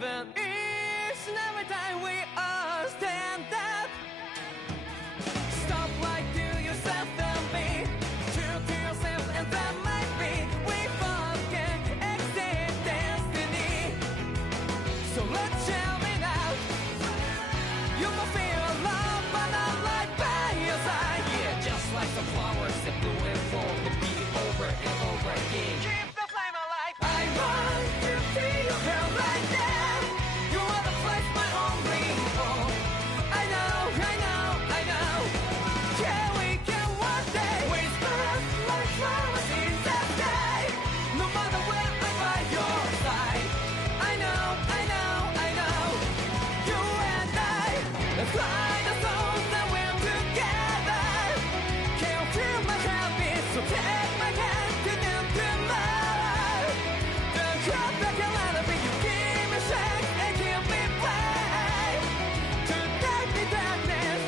even each and every time we all stand up. Stop lying to yourself and be true to yourself, and that might be we both can exceed destiny. So let's tell me now. You must feel alone, but not like by your side. Yeah, just like the flowers that bloom and fall, repeat it over and over again. Keep the flame alive. I want to see you here right now. You are the place my only hope. I know, I know, I know. Yeah, we can one day whisper like flowers in the sky. No matter where I'm by your side. I know, I know, I know. You and I, let's fly the souls that we're together. Can't feel my habits, so take my hand to the tomorrow. The crowd that can let it be, you give me strength and give me play. To take the darkness,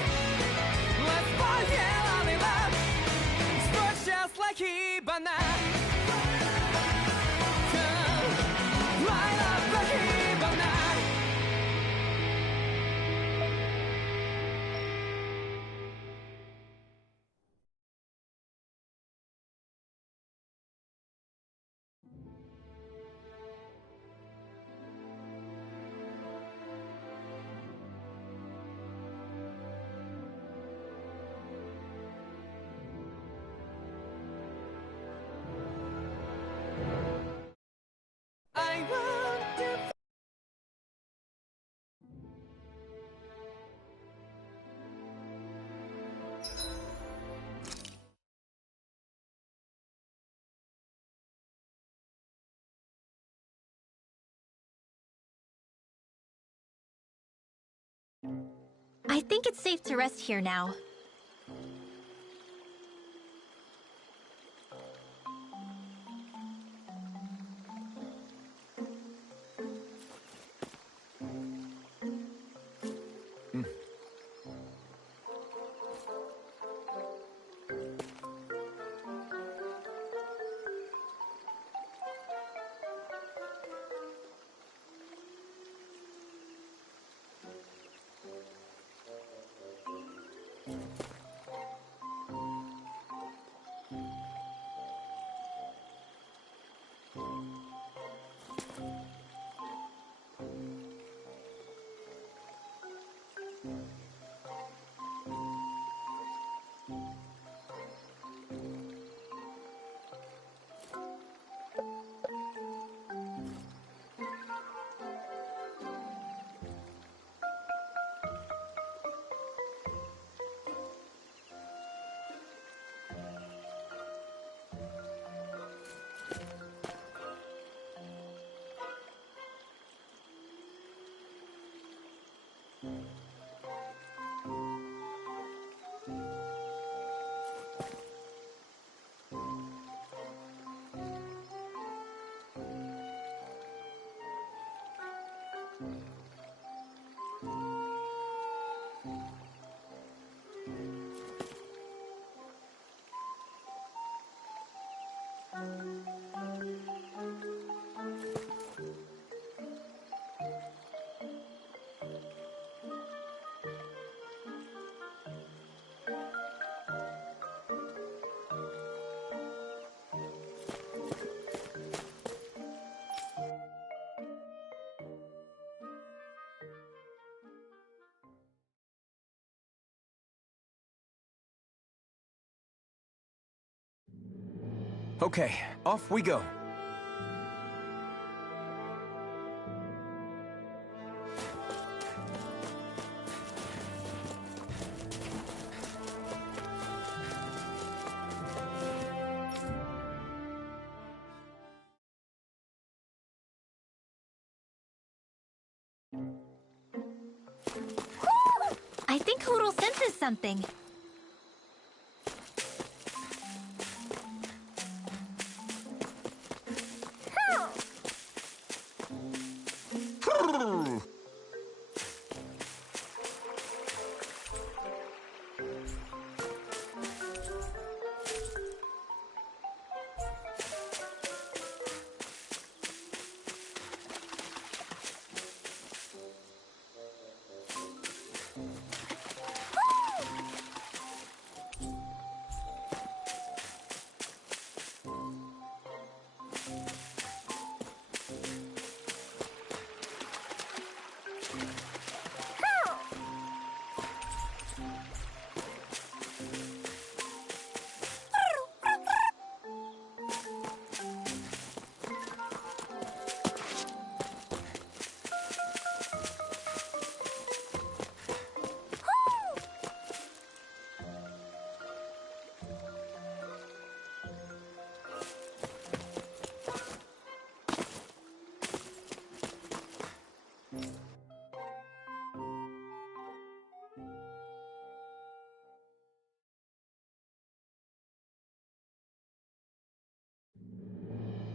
let's fall out in love. Spark just like Hibana. Light up like Hibana. I want to. I think it's safe to rest here now. Okay, off we go. I think Hurl senses something.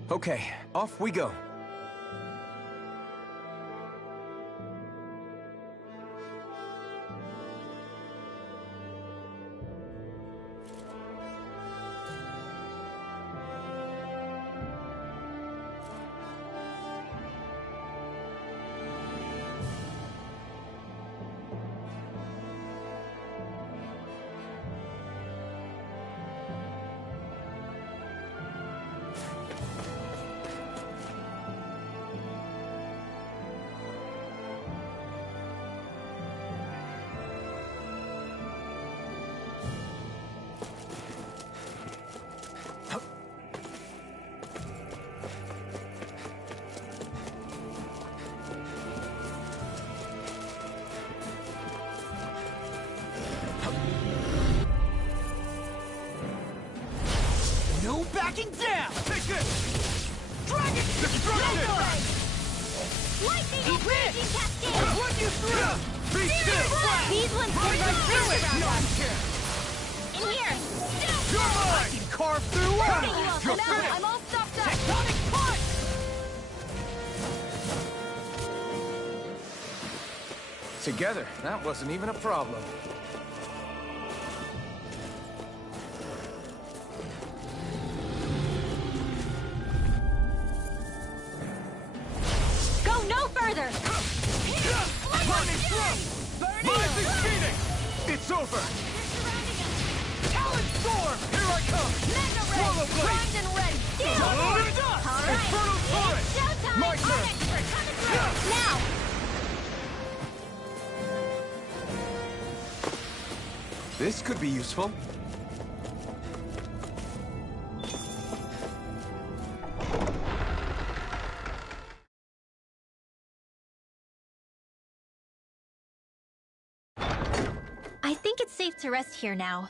Okay, off we go. No backing down! Take this! Dragon Destruction! Lightning raging cascade! Run you through! Be still! These ones can run through it! In here! You're mine! I can carve through one! Okay, you all You're come out. finished! I'm all stopped up! Tectonic punch! Together, that wasn't even a problem. Go no further! Lightning throw! Rising Phoenix! It's over! Talon Storm! Here I come! Mega Ray! Swallow Blade! Primed and ready! Deal! Double dust! All right! Infernal Torrent! It's showtime! My turn. On it! We're coming through! Now! This could be useful. I think it's safe to rest here now.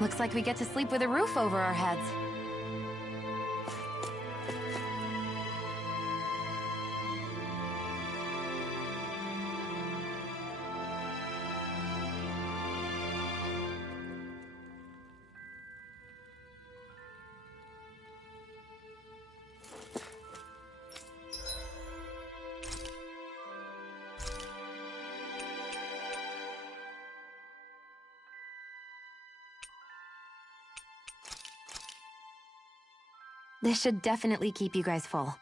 Looks like we get to sleep with a roof over our heads. This should definitely keep you guys full.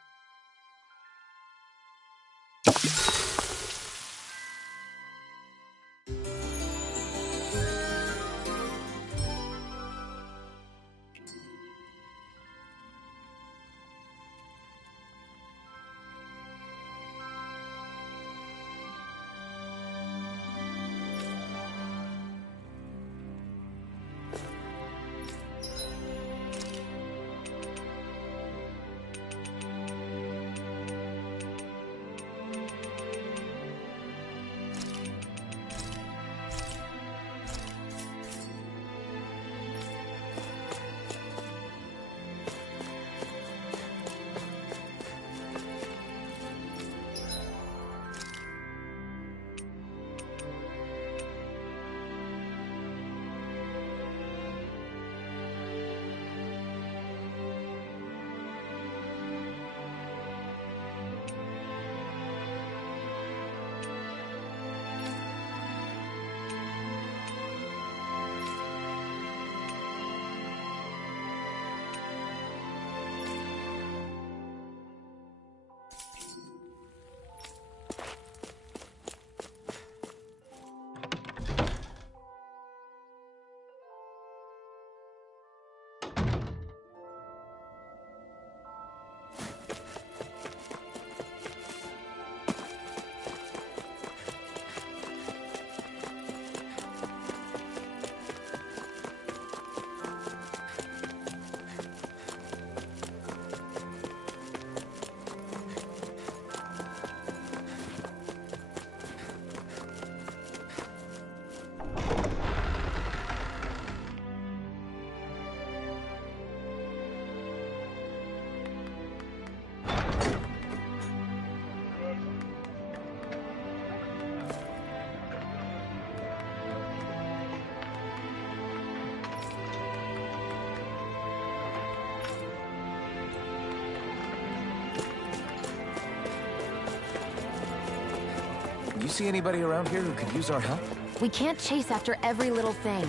You see anybody around here who could use our help? We can't chase after every little thing.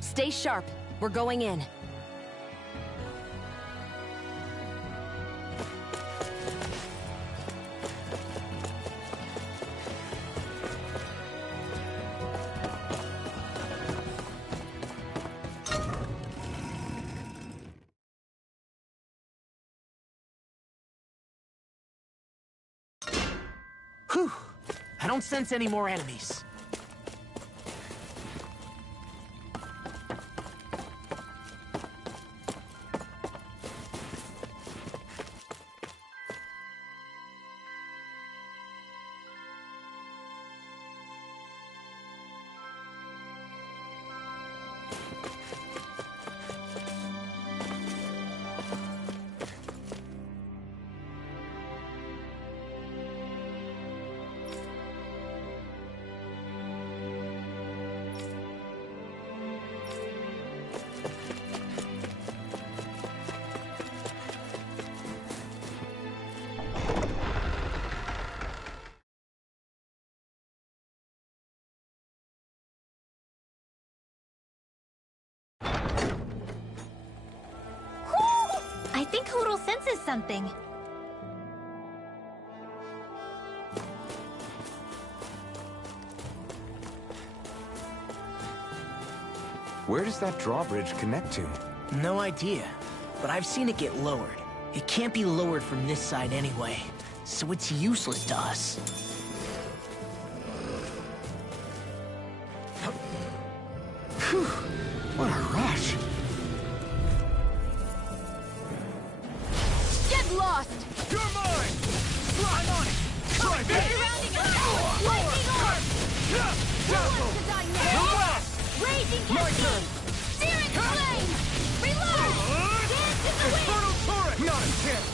Stay sharp. We're going in. Whew! I don't sense any more enemies. I think Hootle senses something. Where does that drawbridge connect to? No idea, but I've seen it get lowered. It can't be lowered from this side anyway, so it's useless to us. Whew, what a rush. Get lost! You're mine! I'm on it! Try this! My turn! Searing flame! Reload! Dance in the wind! Infernal Torrent! Not a chance!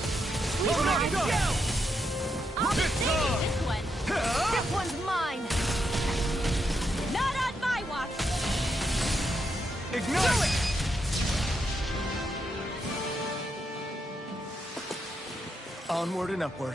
We've got to go! I'll be saving this one. This one's mine! Not on my watch! Ignite! Onward and upward.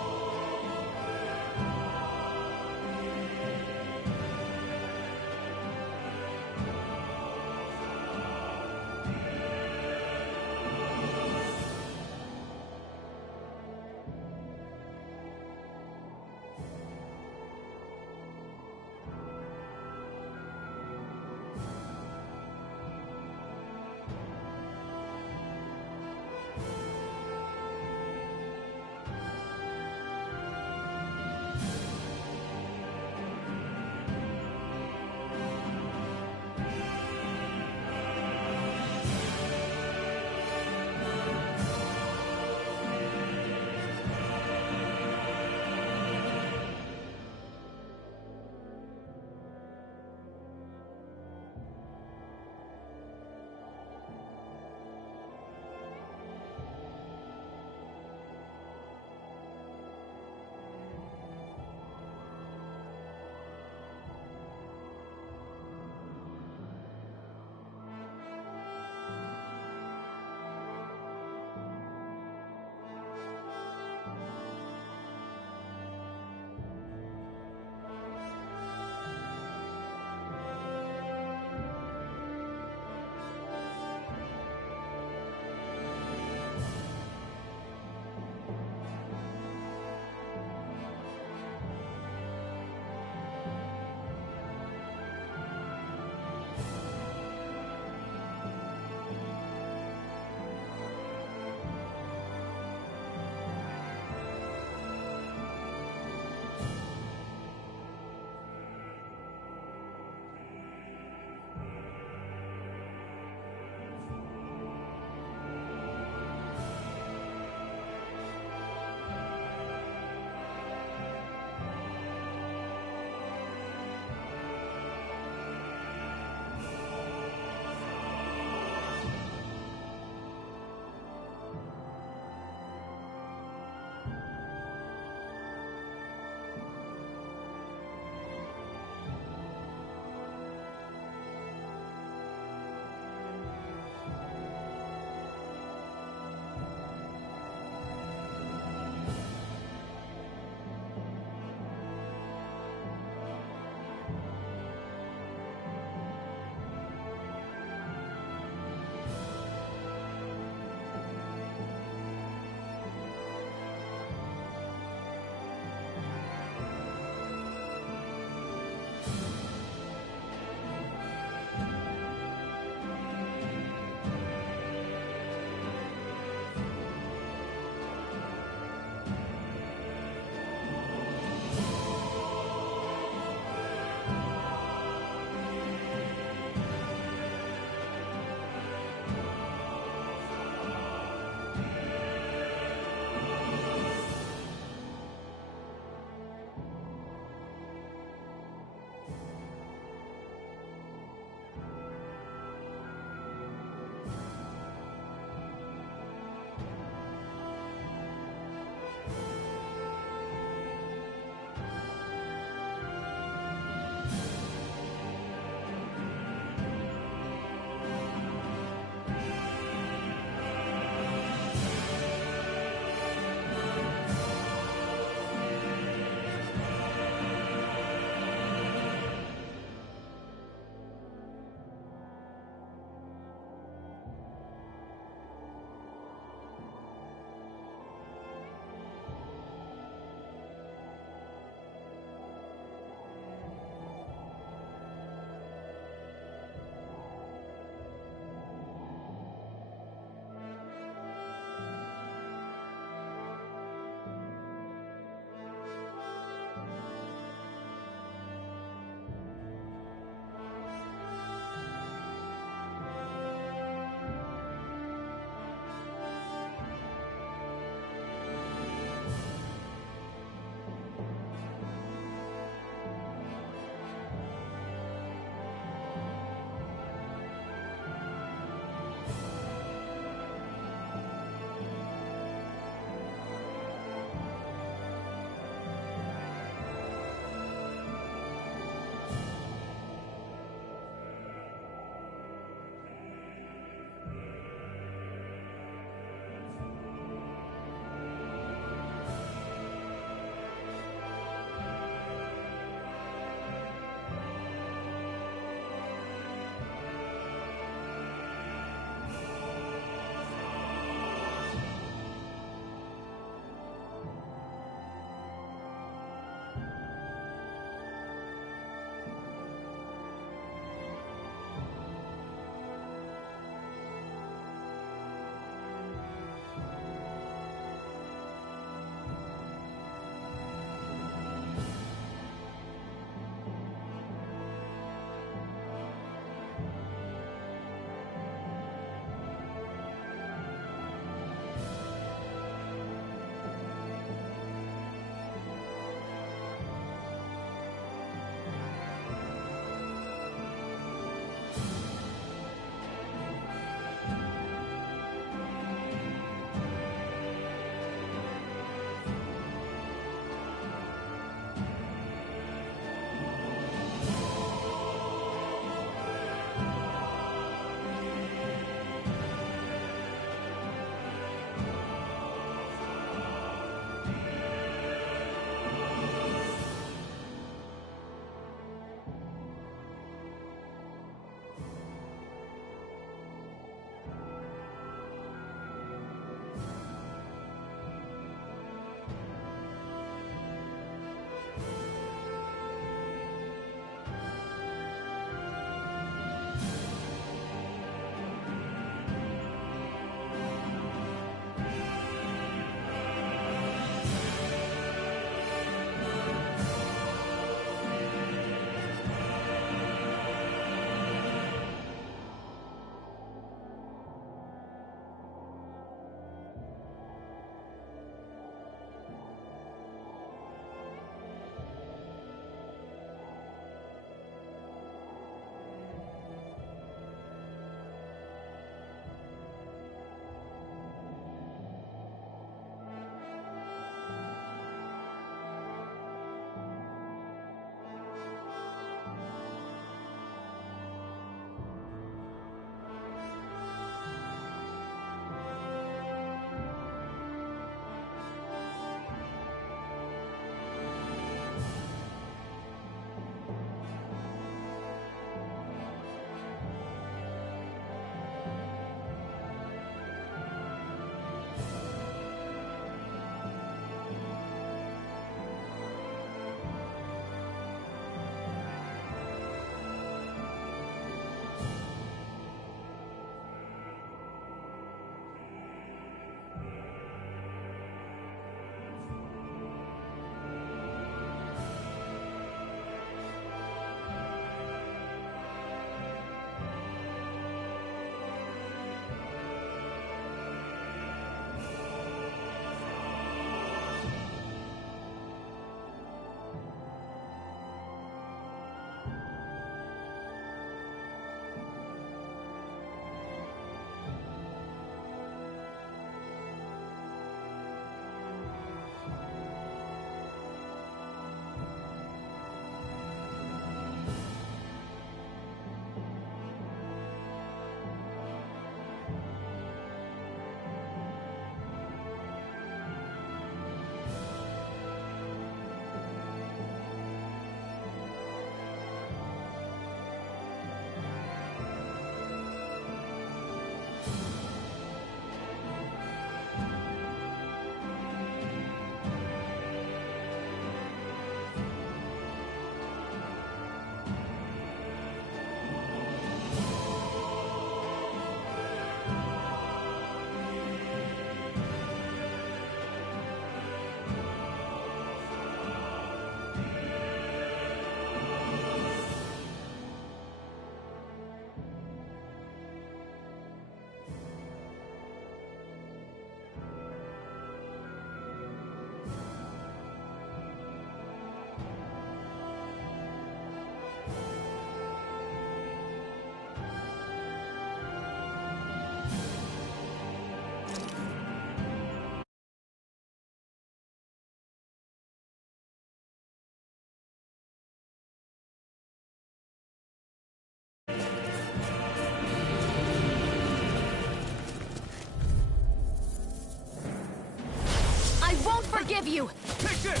you! Take this!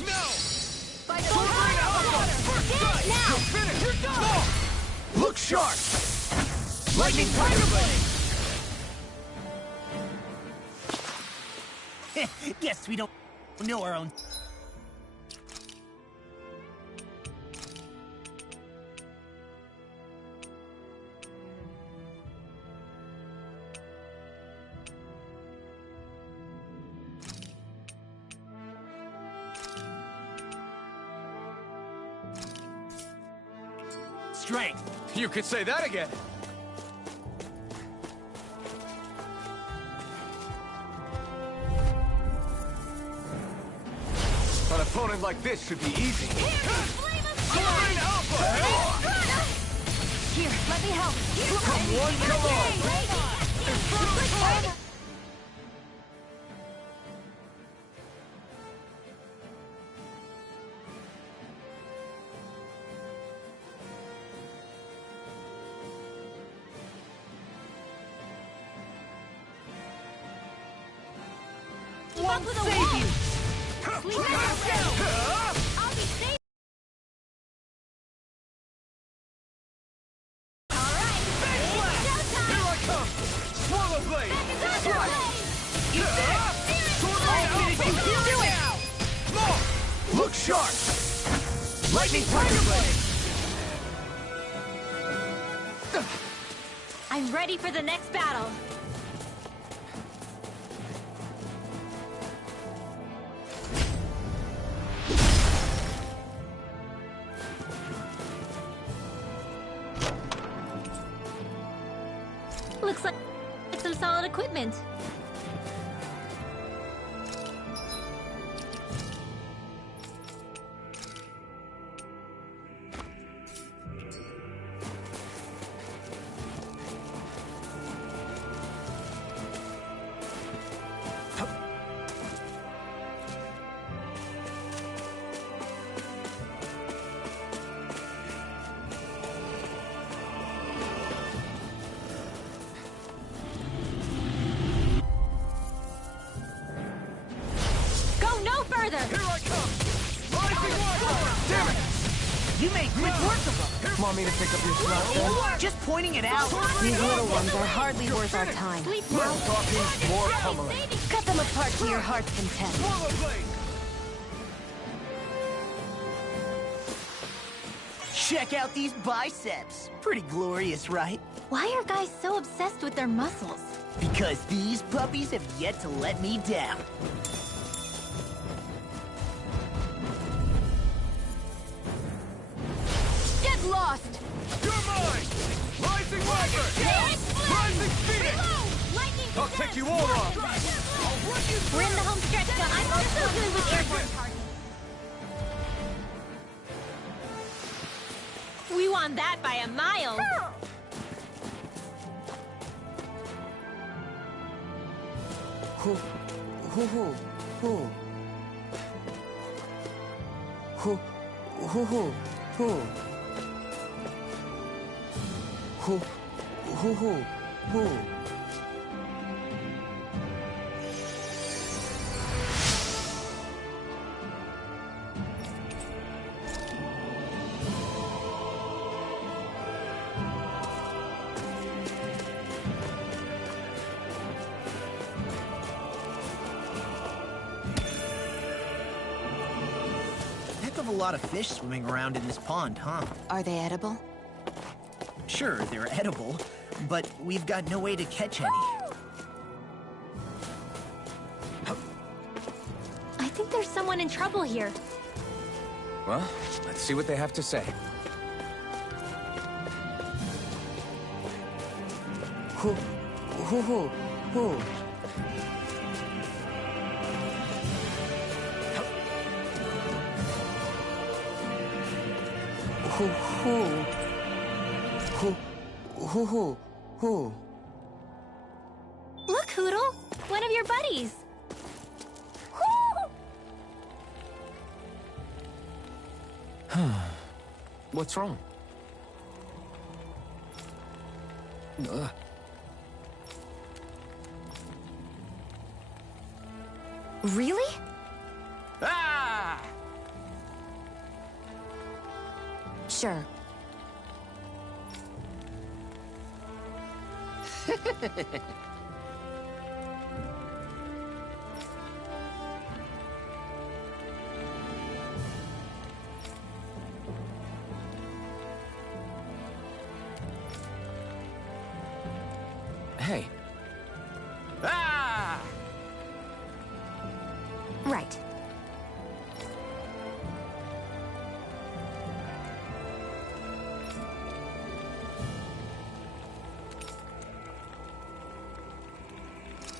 No! By the Sovereign Alpha! First strike! now! You're finished! You're done! Look sharp! Lightning Tiger Blade! Guess we don't know our own. Strength. You could say that again. An opponent like this should be easy. Sovereign Alpha! Here, let me help! Come on, come on! Keep up with the wall! Sleep in your bed! I'll be safe! Alright! Showtime! Here I come! Swallow Blade! Strike! You did it! Sovereign Alpha! Do it! More! Look sharp! Lightning Tiger Blade! I'm ready for the next battle. Looks like some solid equipment. Further! Here I come! Rising Warrior! Damn it! You made quick work of them. Want me to pick up your slack then? Just pointing it out. These little ones are hardly worth our time. Sleep Less now. talking, more pummeling. Cut them apart to your heart's content. Swallow Blade! Check out these biceps. Pretty glorious, right? Why are guys so obsessed with their muscles? Because these puppies have yet to let me down. Get lost! You're mine! Rising Viper! Rising Phoenix! I'll take you all on! We're in the home stretch now. I'm also good with airborne targets. We won that by a mile. Hoo, hoo, hoo, hoo. Hoo, hoo, hoo, hoo. Hoo, hoo, hoo, hoo. Heck of a lot of fish swimming around in this pond, huh? Are they edible? Sure, they're edible, but we've got no way to catch any. I think there's someone in trouble here. Well, let's see what they have to say. Hoo, hoo, hoo, hoo. Hoo, hoo. Hoo, hoo, hoo, hoo. Look, Hoodle! One of your buddies. What's wrong? Really? Sure. Hey. Ah! Right.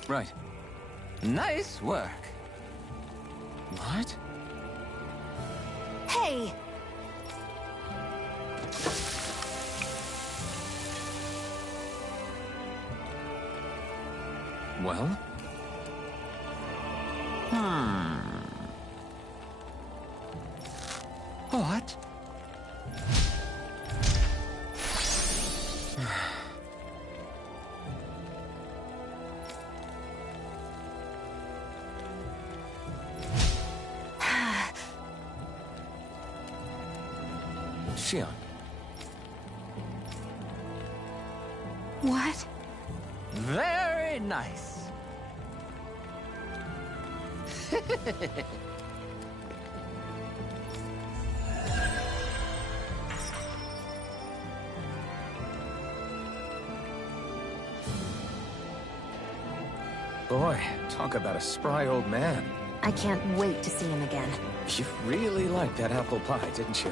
Right. Nice work. What? Hey! Well? What? Shion. What? Very nice. Boy, talk about a spry old man. I can't wait to see him again. You really liked that apple pie, didn't you?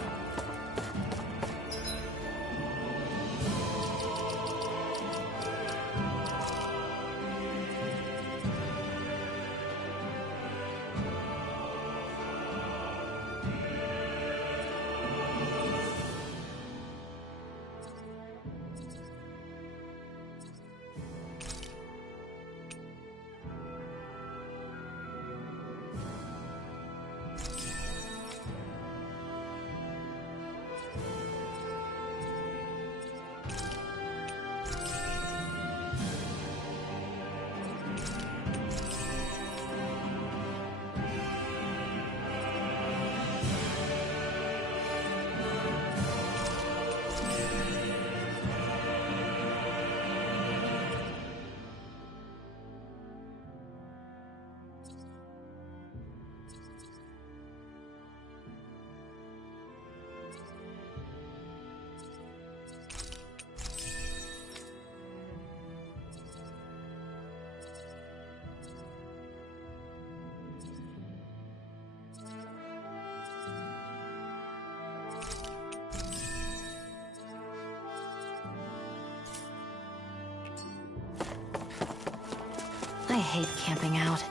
I hate camping out.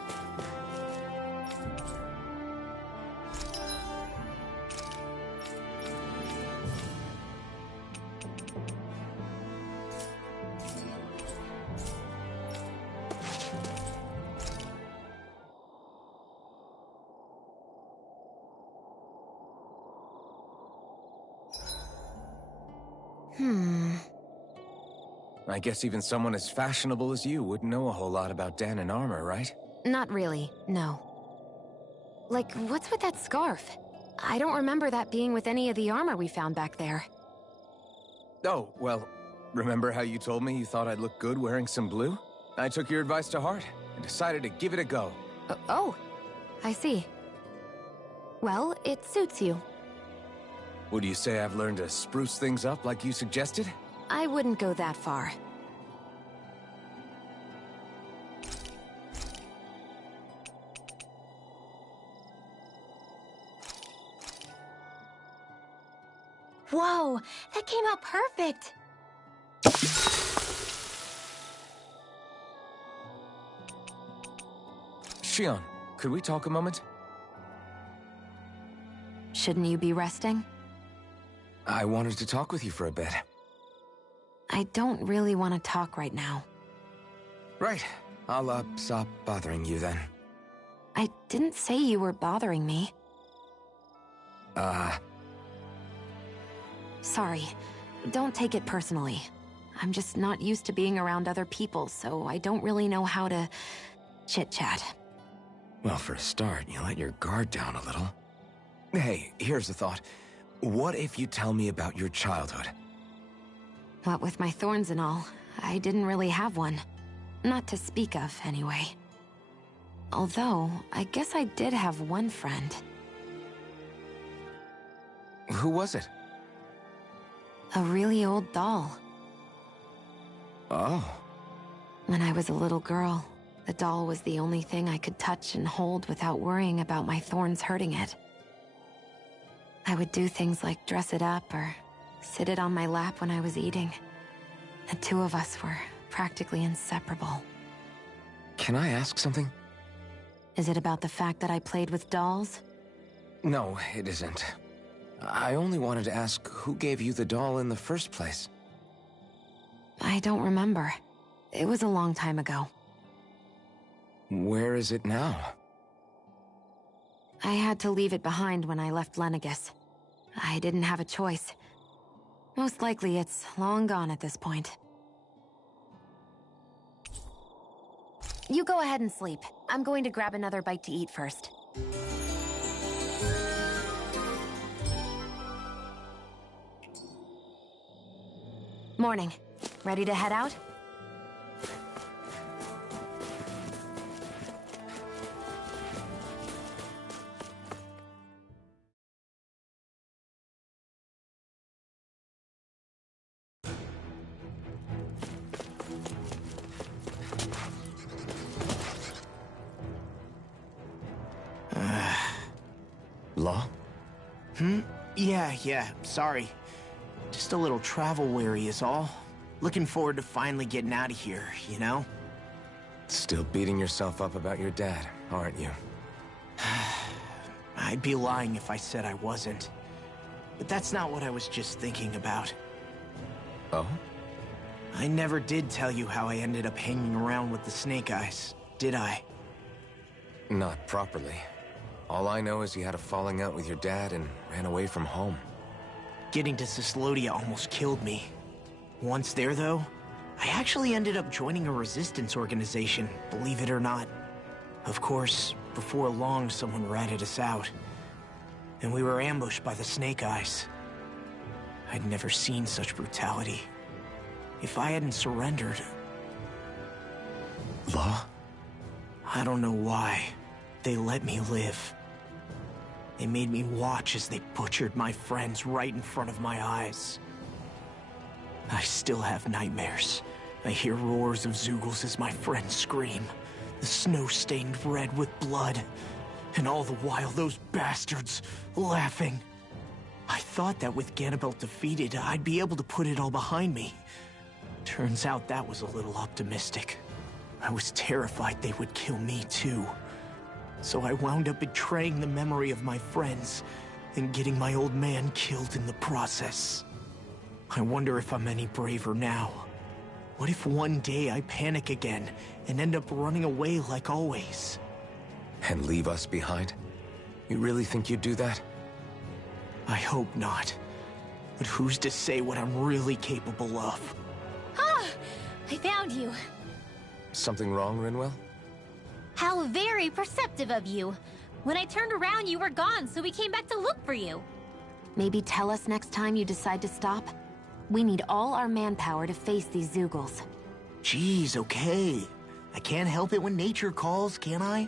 I guess even someone as fashionable as you wouldn't know a whole lot about Danon armor, right? Not really, no. Like, what's with that scarf? I don't remember that being with any of the armor we found back there. Oh, well, remember how you told me you thought I'd look good wearing some blue? I took your advice to heart and decided to give it a go. Oh, I see. Well, it suits you. Would you say I've learned to spruce things up like you suggested? I wouldn't go that far. Whoa, that came out perfect! Shion, could we talk a moment? Shouldn't you be resting? I wanted to talk with you for a bit. I don't really want to talk right now. Right. I'll, stop bothering you then. I didn't say you were bothering me. Sorry. Don't take it personally. I'm just not used to being around other people, so I don't really know how to chit-chat. Well, for a start, you let your guard down a little. Hey, here's a thought. What if you tell me about your childhood? What with my thorns and all, I didn't really have one. Not to speak of, anyway. Although, I guess I did have one friend. Who was it? A really old doll. Oh. When I was a little girl, the doll was the only thing I could touch and hold without worrying about my thorns hurting it. I would do things like dress it up or sit it on my lap when I was eating. The two of us were practically inseparable. Can I ask something? Is it about the fact that I played with dolls? No, it isn't. I only wanted to ask who gave you the doll in the first place. I don't remember. It was a long time ago. Where is it now? I had to leave it behind when I left Lenegis. I didn't have a choice. Most likely it's long gone at this point. You go ahead and sleep. I'm going to grab another bite to eat first. Morning. Ready to head out? Law? Yeah, sorry. Just a little travel weary is all. Looking forward to finally getting out of here, you know? Still beating yourself up about your dad, aren't you? I'd be lying if I said I wasn't. But that's not what I was just thinking about. Oh? I never did tell you how I ended up hanging around with the Snake Eyes, did I? Not properly. All I know is you had a falling out with your dad and ran away from home. Getting to Cyslodia almost killed me. Once there, though, I actually ended up joining a resistance organization, believe it or not. Of course, before long, someone ratted us out. And we were ambushed by the Snake Eyes. I'd never seen such brutality. If I hadn't surrendered... Law? I don't know why. They let me live. They made me watch as they butchered my friends right in front of my eyes. I still have nightmares. I hear roars of Zeugles as my friends scream. The snow stained red with blood. And all the while, those bastards laughing. I thought that with Ganabelt defeated, I'd be able to put it all behind me. Turns out that was a little optimistic. I was terrified they would kill me too. So I wound up betraying the memory of my friends and getting my old man killed in the process. I wonder if I'm any braver now. What if one day I panic again and end up running away like always? And leave us behind? You really think you'd do that? I hope not. But who's to say what I'm really capable of? Ah! I found you. Something wrong, Rinwell? How very perceptive of you. When I turned around, you were gone, so we came back to look for you. Maybe tell us next time you decide to stop? We need all our manpower to face these Zeugles. Jeez, okay. I can't help it when nature calls, can I?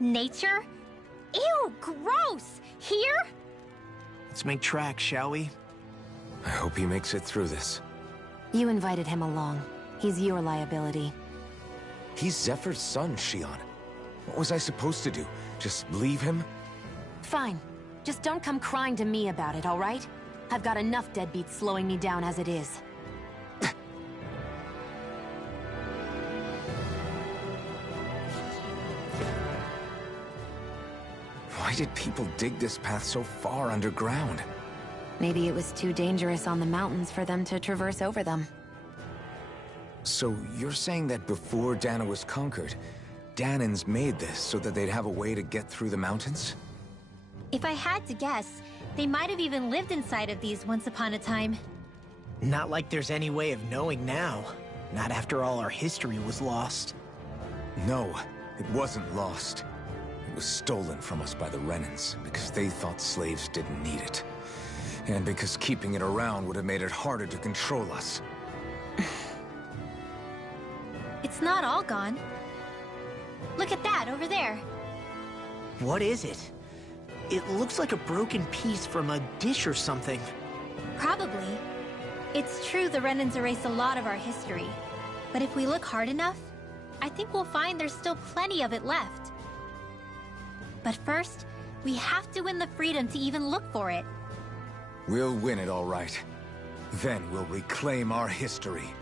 Nature? Ew, gross! Here? Let's make tracks, shall we? I hope he makes it through this. You invited him along. He's your liability. He's Zephyr's son, Shion. What was I supposed to do? Just leave him? Fine. Just don't come crying to me about it, all right? I've got enough deadbeats slowing me down as it is. Why did people dig this path so far underground? Maybe it was too dangerous on the mountains for them to traverse over them. So you're saying that before Dahna was conquered, Dahnans made this so that they'd have a way to get through the mountains? If I had to guess, they might have even lived inside of these once upon a time. Not like there's any way of knowing now. Not after all our history was lost. No, it wasn't lost. It was stolen from us by the Renans, because they thought slaves didn't need it. And because keeping it around would have made it harder to control us. It's not all gone. Look at that over there. What is it? It looks like a broken piece from a dish or something. Probably. It's true the Renans erase a lot of our history. But if we look hard enough, I think we'll find there's still plenty of it left. But first, we have to win the freedom to even look for it. We'll win it all right. Then we'll reclaim our history.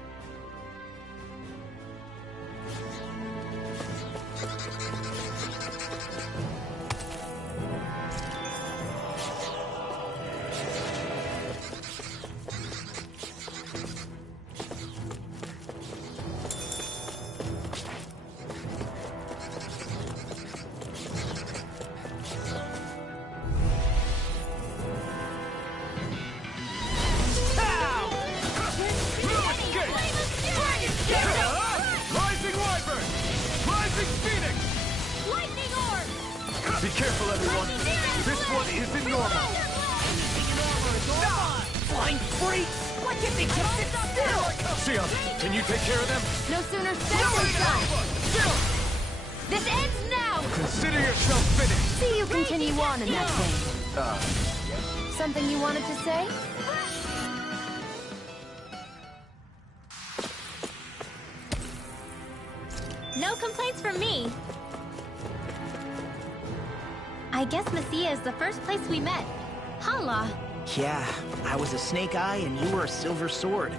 Rising Wyvern! Rising Phoenix! Lightning Orb! Be careful, everyone! This one isn't normal! Flying freaks! Why can't they just sit still? Sion, can you take care of them? No sooner said than done. This ends now! Consider yourself finished! See you continue on in that vein. Something you wanted to say? No complaints from me. I guess Messia is the first place we met. Hala. Yeah, I was a Snake Eye and you were a Silver Sword.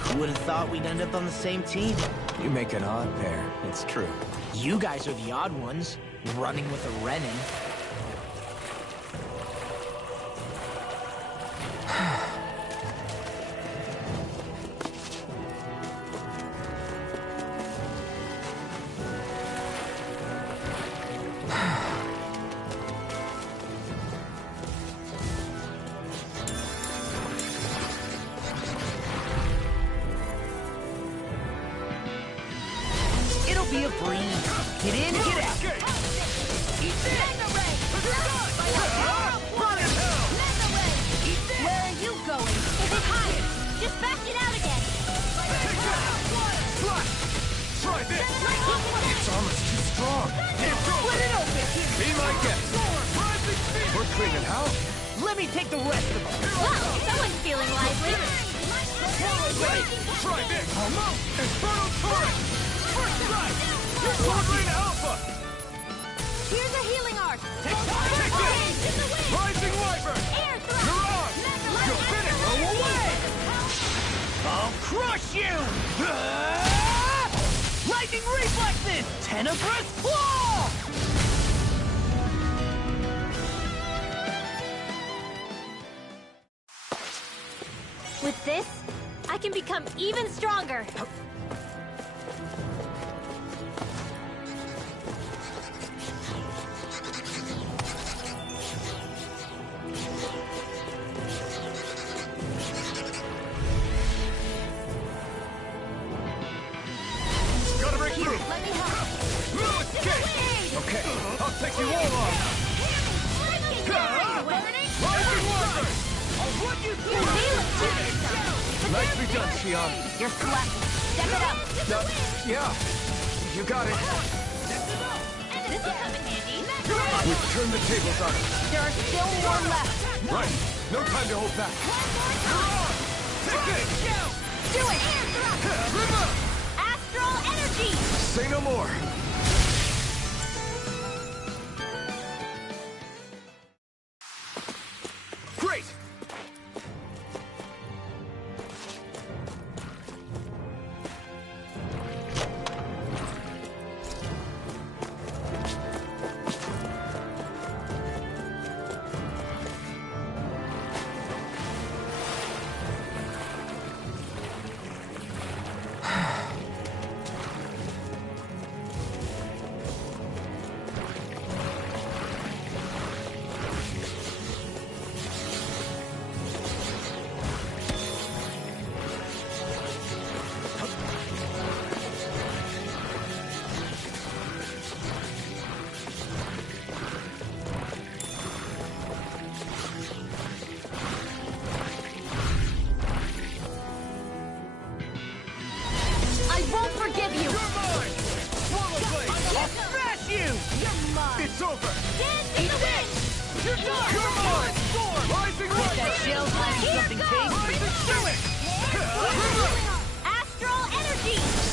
Who would have thought we'd end up on the same team? You make an odd pair, it's true. You guys are the odd ones, running with a Renan. It'll be a breeze. Get in, get out. Where are you going? Is it high? Just back it out again. Try this! Its armor's too strong! Split it open. Be my guest! We're cleaning house! Let me take the rest of them. Wow, someone's feeling lively. Try this! Infernal Torrent! First strike! Sword Rain Alpha! Here's a healing arc. Take this! Rising Wyvern! Air thrust. Mirage! You're finished! Go away! I'll crush you! Lightning reflexes! Tenebrous claw! With this, I can become even stronger. Gotta break through! Let me help. Escape! Okay, I'll take you all on! Rising Wyvern! Nicely done, Xion. You're slacking. Step it up. Yeah, you got it. This will come in handy. We've turned the tables on it. There are still more left. Right, no time to hold back. Take this! Do it. Astral energy. Say no more. Great!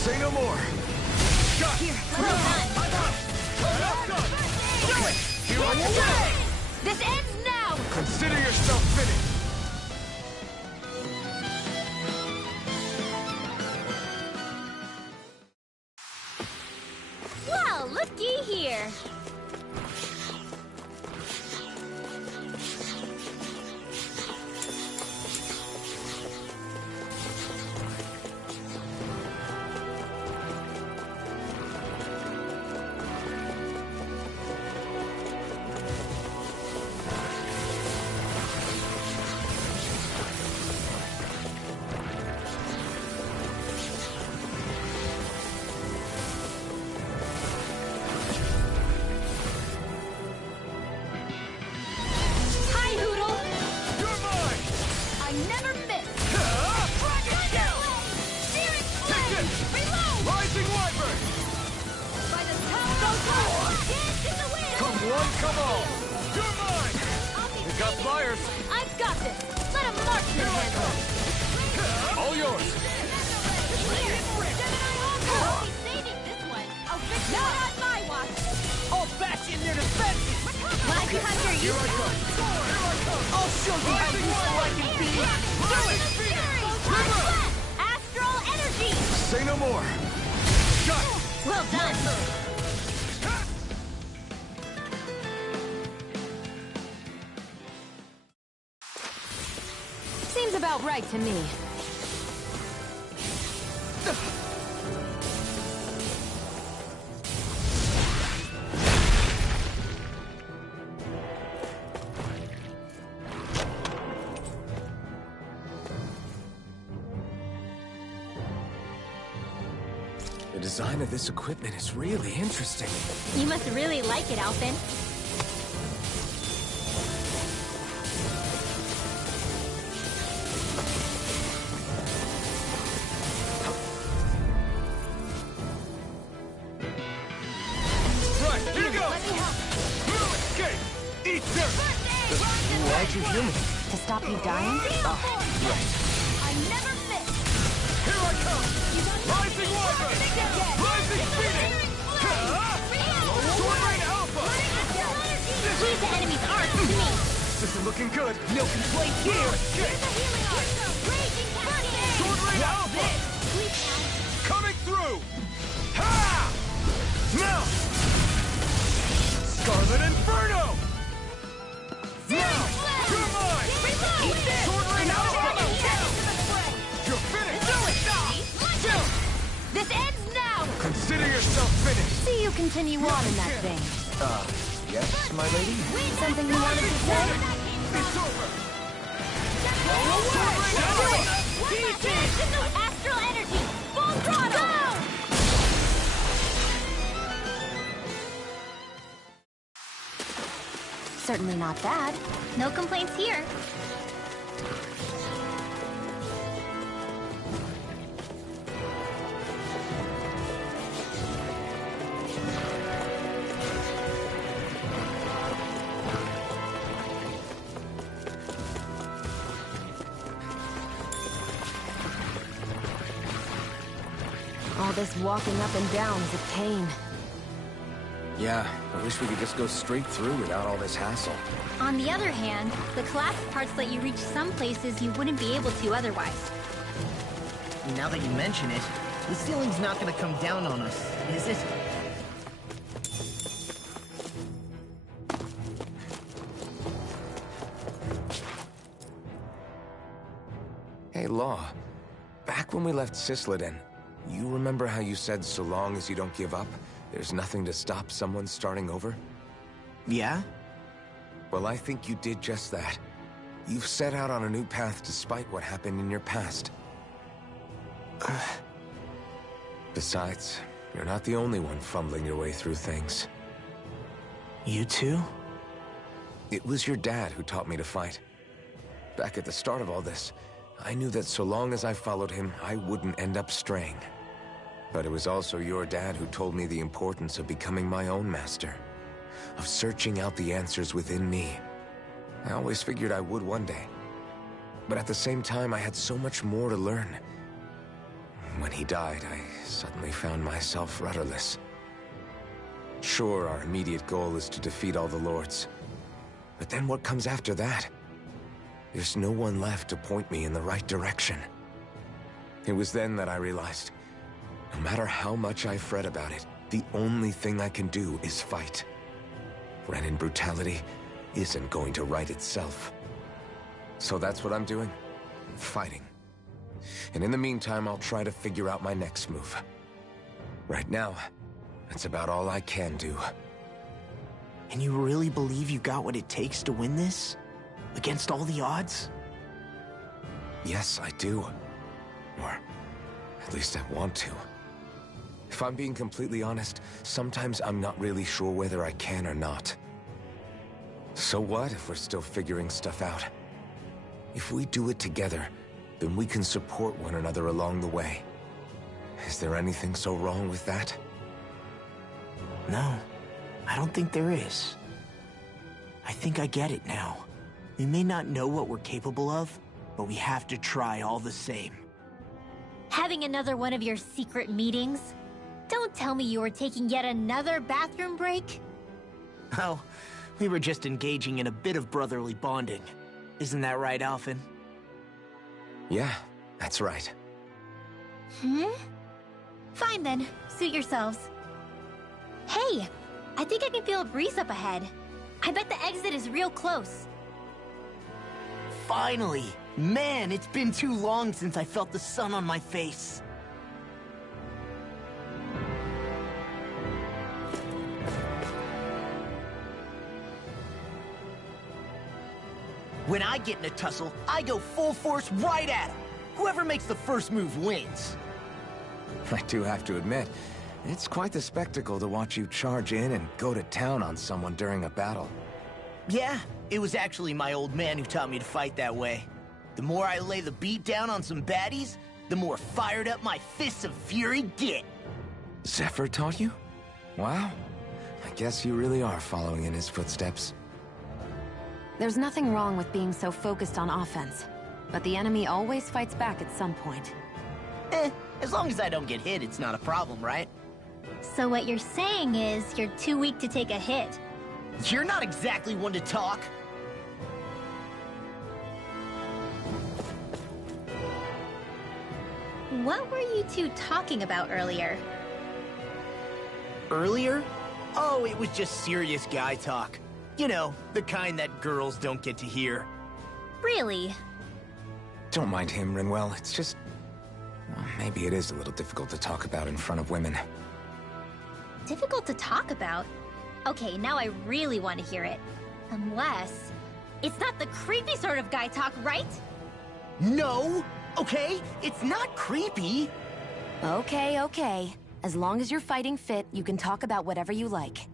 Say no more. Shot. Here, well done. Do it. Here I go. This ends now! Consider yourself finished. Well, looky here. Hi, Hoodle. You're mine. I never miss. Take this. Rising Wyvern. By the power of dance in the wind. Come one, come all. You're mine. We got flyers. I've got this. Let a marksman handle it. All yours. I'll be saving this one. Not on my watch. I'll bash in their defenses! Mighty Hunter, you I'll show you how useful I can be! Astral energy. Say no more. Shot. Well done. Seems about right to me. The design of this equipment is really interesting. You must really like it, Alphen. Right, here you go. Let me help. Escape. Eat dirt. Why'd you heal me? To stop you dying? I never miss. Here I come. Rising Wyvern. Rising Phoenix. Sword Rain Alpha. Leave the enemy's arms to me. This isn't looking good. No complaint here! Escape. Healing arm. Raging Burning. Sword Rain Alpha. Coming through. Ha! Now. Scarlet Inferno. Now. You're mine. Sword Rain Alpha. You're finished. This ends now. Consider yourself finished. See you continue on in that vein. Yes, my lady? Something you wanted to say? It's over. Astral energy. Full throttle. Certainly not bad. No complaints here. All this walking up and down is a pain. Yeah, I wish we could just go straight through without all this hassle. On the other hand, the collapse parts let you reach some places you wouldn't be able to otherwise. Now that you mention it, the ceiling's not gonna come down on us, is it? Hey, Law. Back when we left Cisleden, you remember how you said so long as you don't give up, there's nothing to stop someone starting over? Yeah? Well, I think you did just that. You've set out on a new path despite what happened in your past. Besides, you're not the only one fumbling your way through things. You too? It was your dad who taught me to fight. Back at the start of all this, I knew that so long as I followed him, I wouldn't end up straying. But it was also your dad who told me the importance of becoming my own master, of searching out the answers within me. I always figured I would one day. But at the same time, I had so much more to learn. When he died, I suddenly found myself rudderless. Sure, our immediate goal is to defeat all the lords. But then what comes after that? There's no one left to point me in the right direction. It was then that I realized, no matter how much I fret about it, the only thing I can do is fight. Renin brutality isn't going to right itself. So that's what I'm doing. Fighting. And in the meantime, I'll try to figure out my next move. Right now, that's about all I can do. And you really believe you got what it takes to win this? Against all the odds? Yes, I do. Or at least I want to. If I'm being completely honest, sometimes I'm not really sure whether I can or not. So what if we're still figuring stuff out? If we do it together, then we can support one another along the way. Is there anything so wrong with that? No, I don't think there is. I think I get it now. We may not know what we're capable of, but we have to try all the same. Having another one of your secret meetings? Don't tell me you were taking yet another bathroom break? Oh, we were just engaging in a bit of brotherly bonding. Isn't that right, Alphen? Yeah, that's right. Fine then, suit yourselves. Hey, I think I can feel a breeze up ahead. I bet the exit is real close. Finally! Man, it's been too long since I felt the sun on my face. When I get in a tussle, I go full force right at him. Whoever makes the first move wins. I do have to admit, it's quite the spectacle to watch you charge in and go to town on someone during a battle. Yeah, it was actually my old man who taught me to fight that way. The more I lay the beat down on some baddies, the more fired up my fists of fury get. Zephyr taught you? Wow. I guess you really are following in his footsteps. There's nothing wrong with being so focused on offense, but the enemy always fights back at some point. As long as I don't get hit, it's not a problem, right? So what you're saying is you're too weak to take a hit. You're not exactly one to talk. What were you two talking about earlier? Earlier? Oh, it was just serious guy talk. You know, the kind that girls don't get to hear. Really? Don't mind him, Rinwell. It's just... well, maybe it is a little difficult to talk about in front of women. Difficult to talk about? Okay, now I really want to hear it. Unless... it's not the creepy sort of guy talk, right? No! Okay? It's not creepy! Okay, okay. As long as you're fighting fit, you can talk about whatever you like.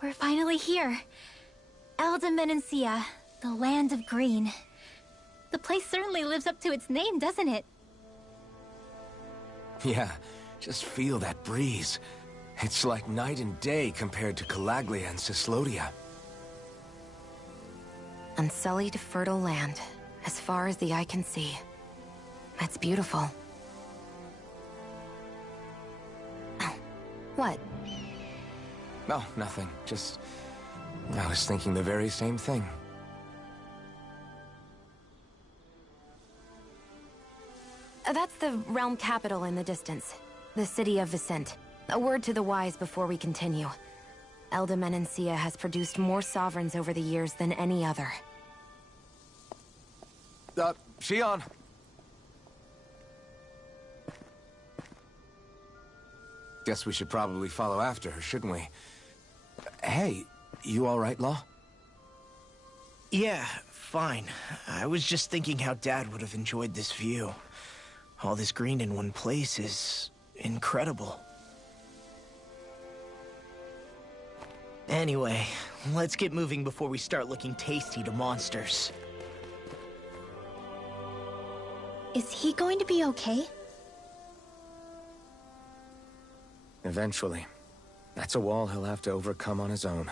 We're finally here. Elde Menancia, the land of green. The place certainly lives up to its name, doesn't it? Yeah, just feel that breeze. It's like night and day compared to Calaglia and Cyslodia. Unsullied, fertile land, as far as the eye can see. That's beautiful. Oh, what? Oh, nothing. Just... I was thinking the very same thing. That's the realm capital in the distance. The city of Vicent. A word to the wise before we continue. Elde Menancia has produced more sovereigns over the years than any other. Shionne! Guess we should probably follow after her, shouldn't we? Hey, You all right, Law? Yeah, fine. I was just thinking how Dad would have enjoyed this view. All this green in one place is incredible. Anyway, let's get moving before we start looking tasty to monsters. Is he going to be okay? Eventually. That's a wall he'll have to overcome on his own.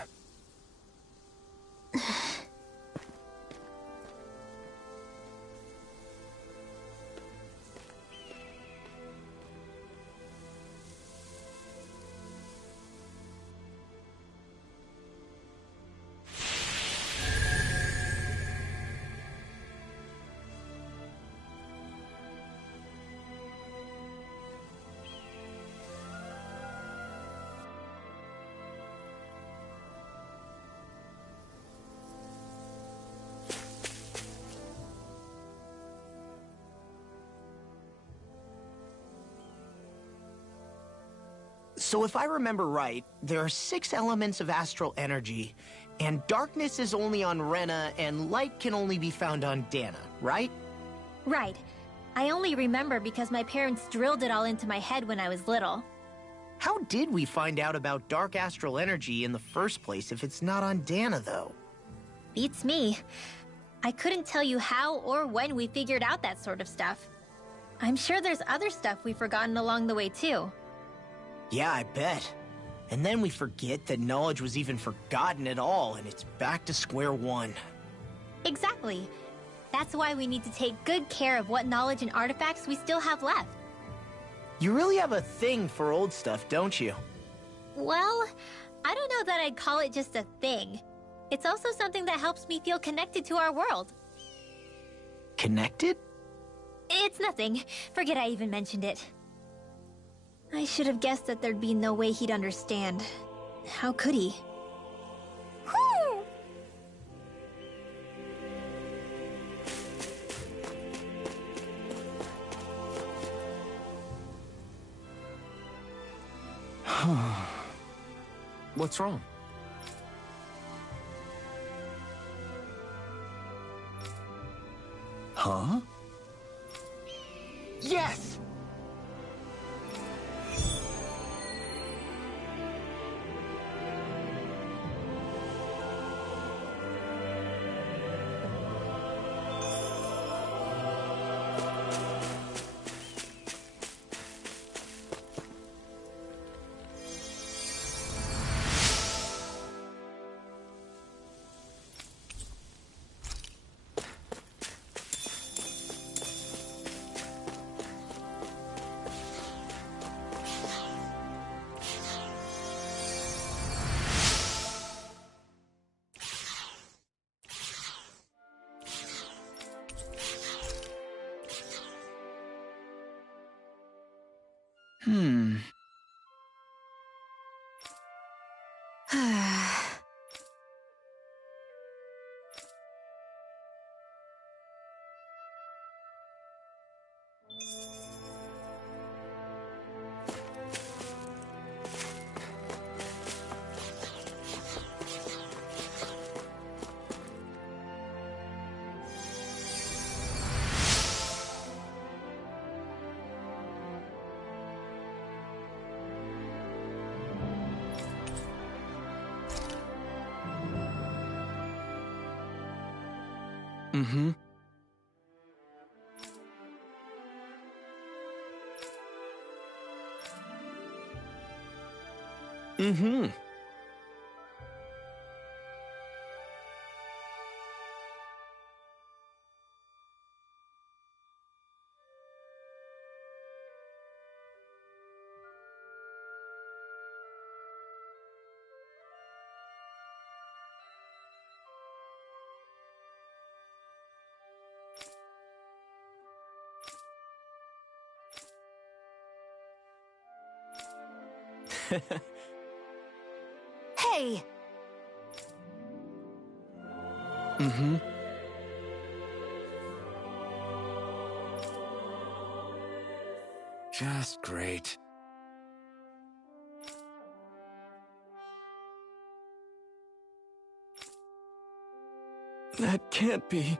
So if I remember right, there are 6 elements of astral energy, and darkness is only on Rena, and light can only be found on Dana, right? Right. I only remember because my parents drilled it all into my head when I was little. How did we find out about dark astral energy in the first place if it's not on Dana, though? Beats me. I couldn't tell you how or when we figured out that sort of stuff. I'm sure there's other stuff we've forgotten along the way, too. Yeah, I bet. And then we forget that knowledge was even forgotten at all, and it's back to square one. Exactly. That's why we need to take good care of what knowledge and artifacts we still have left. You really have a thing for old stuff, don't you? Well, I don't know that I'd call it just a thing. It's also something that helps me feel connected to our world. Connected? It's nothing. Forget I even mentioned it. I should have guessed that there'd be no way he'd understand. How could he? Whew! What's wrong? Huh? Yes! Mm-hmm. Mm-hmm. Hey! Mm-hmm. Just great. That can't be.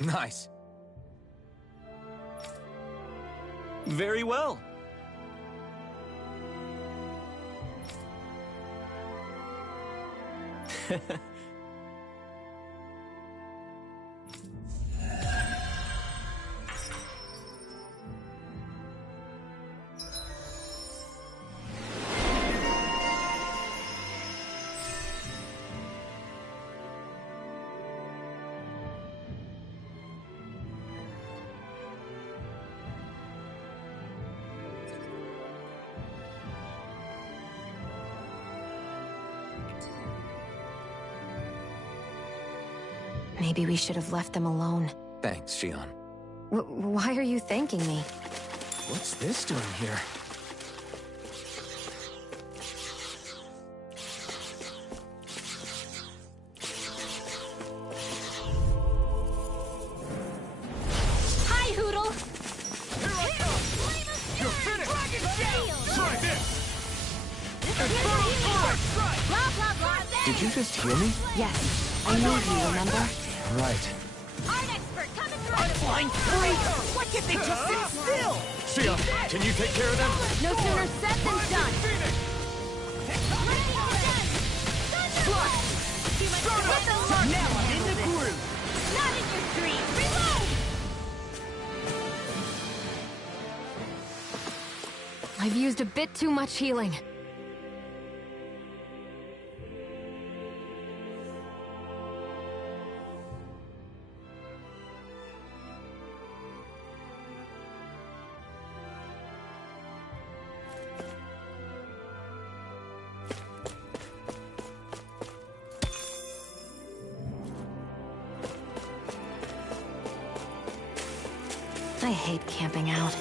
Nice. Very well. Maybe we should have left them alone. Thanks, Shion. Why are you thanking me? What's this doing here? Hi, Hootle! You're finished! Try this! Blah, blah, blah. Did you just heal me? Yes, I knew you, remember? Right. Art expert coming through! Flying free! Why can't they just sit still? Shion, can you take care of them? No sooner said than done! Phoenix! Now I'm in the groove! Not in your dream! Reload! I've used a bit too much healing. I hate camping out.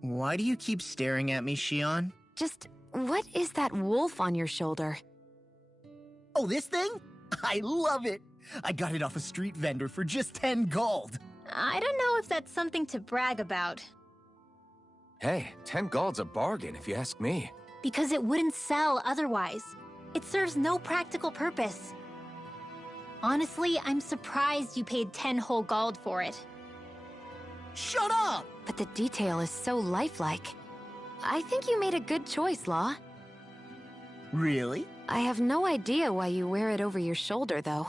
Why do you keep staring at me, Shion? Just, what is that wolf on your shoulder? Oh, this thing? I love it! I got it off a street vendor for just 10 gold. I don't know if that's something to brag about. Hey, 10 gold's a bargain if you ask me. Because it wouldn't sell otherwise. It serves no practical purpose. Honestly, I'm surprised you paid 10 whole gold for it. Shut up! But the detail is so lifelike. I think you made a good choice, Law. Really? I have no idea why you wear it over your shoulder, though.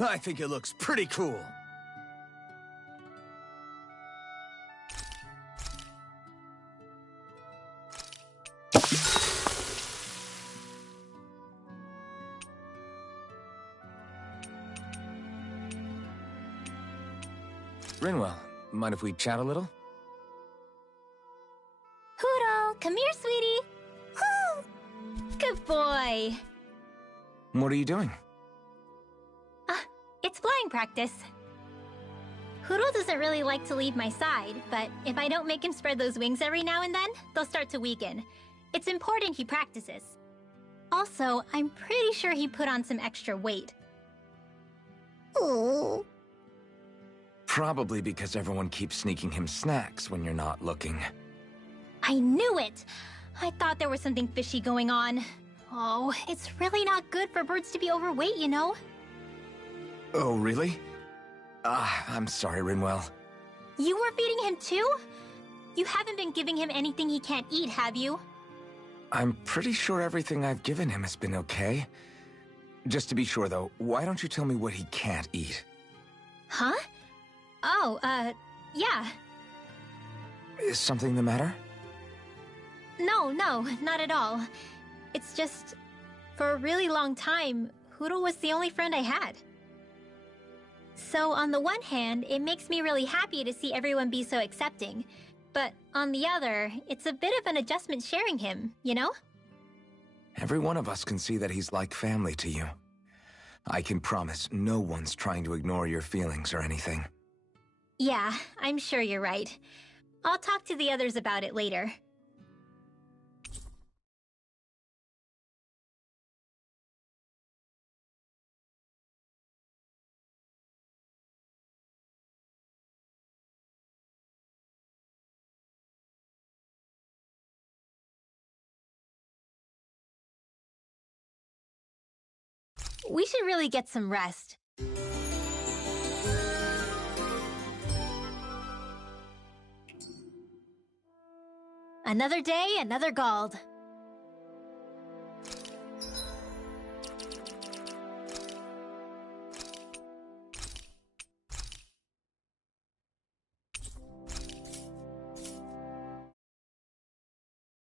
I think it looks pretty cool. Rinwell, mind if we chat a little? Huro, come here, sweetie. Woo! Good boy. What are you doing? It's flying practice. Huro doesn't really like to leave my side, but if I don't make him spread those wings every now and then, they'll start to weaken. It's important he practices. Also, I'm pretty sure he put on some extra weight. Oh. Probably because everyone keeps sneaking him snacks when you're not looking. I knew it! I thought there was something fishy going on. Oh, it's really not good for birds to be overweight, you know? Oh, really? I'm sorry, Rinwell. You were feeding him too? You haven't been giving him anything he can't eat, have you? I'm pretty sure everything I've given him has been okay. Just to be sure, though, why don't you tell me what he can't eat? Huh? Oh, yeah. Is something the matter? No, not at all. It's just, for a really long time, Huro was the only friend I had. So on the one hand, it makes me really happy to see everyone be so accepting. But on the other, it's a bit of an adjustment sharing him, you know? Every one of us can see that he's like family to you. I can promise no one's trying to ignore your feelings or anything. Yeah, I'm sure you're right. I'll talk to the others about it later. We should really get some rest. Another day, another Gald.